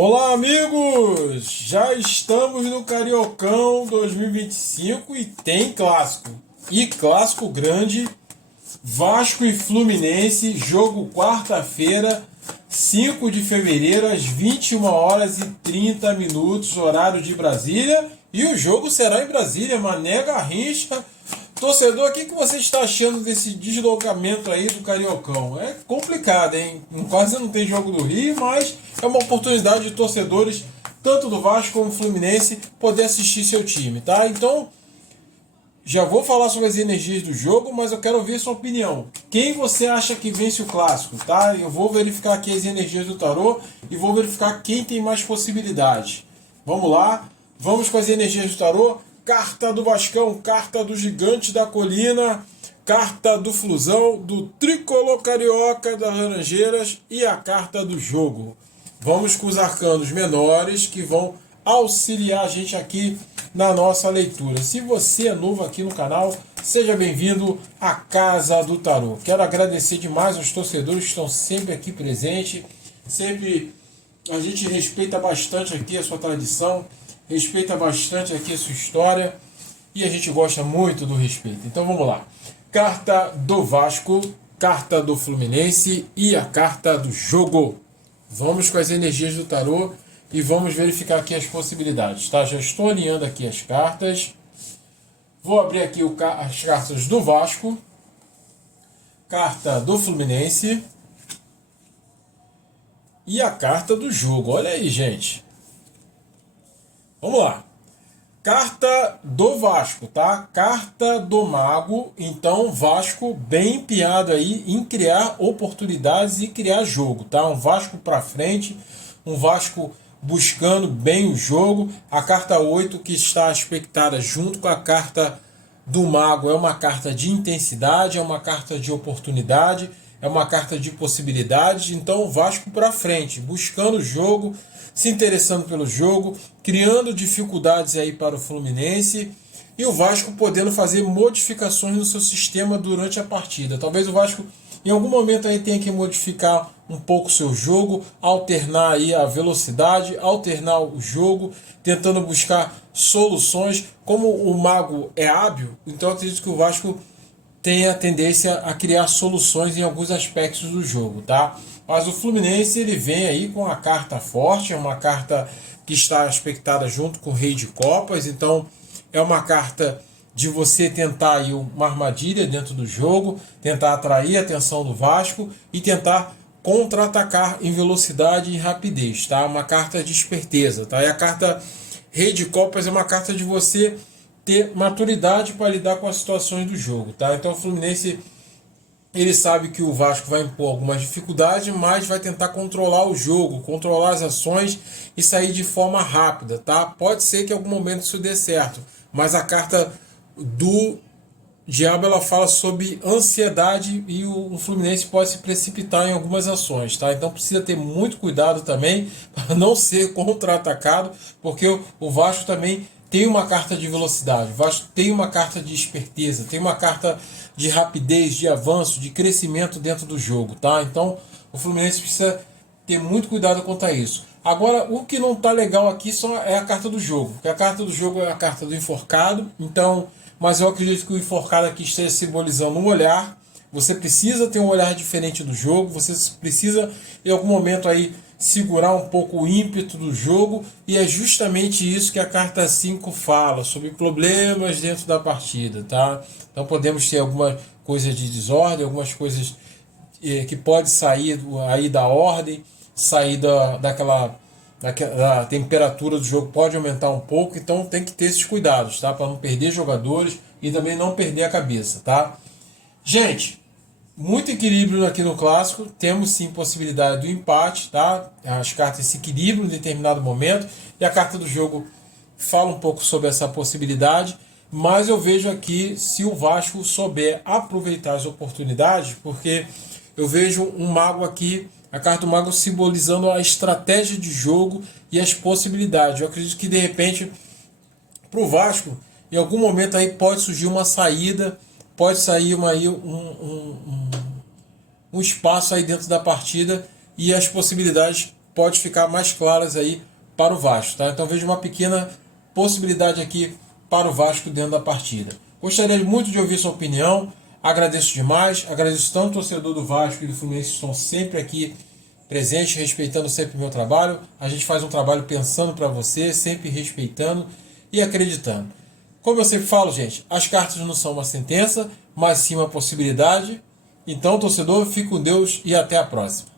Olá, amigos! Já estamos no Cariocão 2025 e tem clássico. E clássico grande, Vasco e Fluminense, jogo quarta-feira, 5 de fevereiro, às 21h30, horário de Brasília. E o jogo será em Brasília, Mané Garrincha. Torcedor, o que você está achando desse deslocamento aí do Cariocão? É complicado, hein? Quase não tem jogo do Rio, mas é uma oportunidade de torcedores, tanto do Vasco como do Fluminense, poder assistir seu time, tá? Então, já vou falar sobre as energias do jogo, mas eu quero ouvir sua opinião. Quem você acha que vence o clássico, tá? Eu vou verificar aqui as energias do tarô e vou verificar quem tem mais possibilidade. Vamos lá, vamos com as energias do tarô. Carta do Vascão, carta do Gigante da Colina, carta do Flusão, do Tricolor Carioca das Laranjeiras e a carta do jogo. Vamos com os arcanos menores que vão auxiliar a gente aqui na nossa leitura. Se você é novo aqui no canal, seja bem-vindo à Casa do Tarô. Quero agradecer demais aos torcedores que estão sempre aqui presentes. Sempre a gente respeita bastante aqui a sua tradição, respeita bastante aqui a sua história e a gente gosta muito do respeito. Então vamos lá. Carta do Vasco, carta do Fluminense e a carta do jogo. Vamos com as energias do tarô e vamos verificar aqui as possibilidades, tá? Já estou alinhando aqui as cartas. Vou abrir aqui as cartas do Vasco, carta do Fluminense e a carta do jogo. Olha aí, gente. Vamos lá. Carta do Vasco, tá? Carta do Mago. Então, Vasco bem empenhado aí em criar oportunidades e criar jogo, tá? Um Vasco para frente, um Vasco buscando bem o jogo. A carta 8 que está aspectada junto com a carta do Mago é uma carta de intensidade, é uma carta de oportunidade, é uma carta de possibilidades. Então, o Vasco para frente, buscando o jogo, se interessando pelo jogo, criando dificuldades aí para o Fluminense e o Vasco podendo fazer modificações no seu sistema durante a partida. Talvez o Vasco em algum momento aí tenha que modificar um pouco o seu jogo, alternar aí a velocidade, alternar o jogo, tentando buscar soluções. Como o Mago é hábil, então eu acredito que o Vasco tem a tendência a criar soluções em alguns aspectos do jogo, tá? Mas o Fluminense ele vem aí com a carta forte, é uma carta que está aspectada junto com o Rei de Copas, então é uma carta de você tentar aí uma armadilha dentro do jogo, tentar atrair a atenção do Vasco e tentar contra-atacar em velocidade e rapidez, tá? Uma carta de esperteza, tá? E a carta Rei de Copas é uma carta de você ter maturidade para lidar com as situações do jogo, tá? Então o Fluminense ele sabe que o Vasco vai impor algumas dificuldades, mas vai tentar controlar o jogo, controlar as ações e sair de forma rápida, tá? Pode ser que em algum momento isso dê certo, mas a carta do Diabo ela fala sobre ansiedade e o Fluminense pode se precipitar em algumas ações, tá? Então precisa ter muito cuidado também para não ser contra-atacado, porque o Vasco também tem uma carta de velocidade, o Vasco tem uma carta de esperteza, tem uma carta de rapidez, de avanço, de crescimento dentro do jogo, tá? Então o Fluminense precisa ter muito cuidado quanto a isso. Agora, o que não tá legal aqui é a carta do jogo, porque a carta do jogo é a carta do enforcado, então, mas eu acredito que o enforcado aqui esteja simbolizando um olhar. Você precisa ter um olhar diferente do jogo, você precisa em algum momento aí segurar um pouco o ímpeto do jogo, e é justamente isso que a carta 5 fala, sobre problemas dentro da partida, tá? Então podemos ter alguma coisa de desordem, algumas coisas que pode sair aí da ordem, sair da temperatura do jogo pode aumentar um pouco, então tem que ter esses cuidados, tá? Para não perder jogadores e também não perder a cabeça, tá? Gente, muito equilíbrio aqui no clássico, temos sim possibilidade do empate, tá? As cartas se equilibram em determinado momento e a carta do jogo fala um pouco sobre essa possibilidade, mas eu vejo aqui se o Vasco souber aproveitar as oportunidades, porque eu vejo um mago aqui, a carta do mago simbolizando a estratégia de jogo e as possibilidades. Eu acredito que de repente para o Vasco, em algum momento aí pode surgir uma saída, pode sair um espaço aí dentro da partida e as possibilidades pode ficar mais claras aí para o Vasco, tá? Então vejo uma pequena possibilidade aqui para o Vasco dentro da partida. Gostaria muito de ouvir sua opinião, agradeço demais, agradeço tanto o torcedor do Vasco e do Fluminense que estão sempre aqui presentes, respeitando sempre o meu trabalho. A gente faz um trabalho pensando para você, sempre respeitando e acreditando. Como eu sempre falo, gente, as cartas não são uma sentença, mas sim uma possibilidade. Então, torcedor, fique com Deus e até a próxima.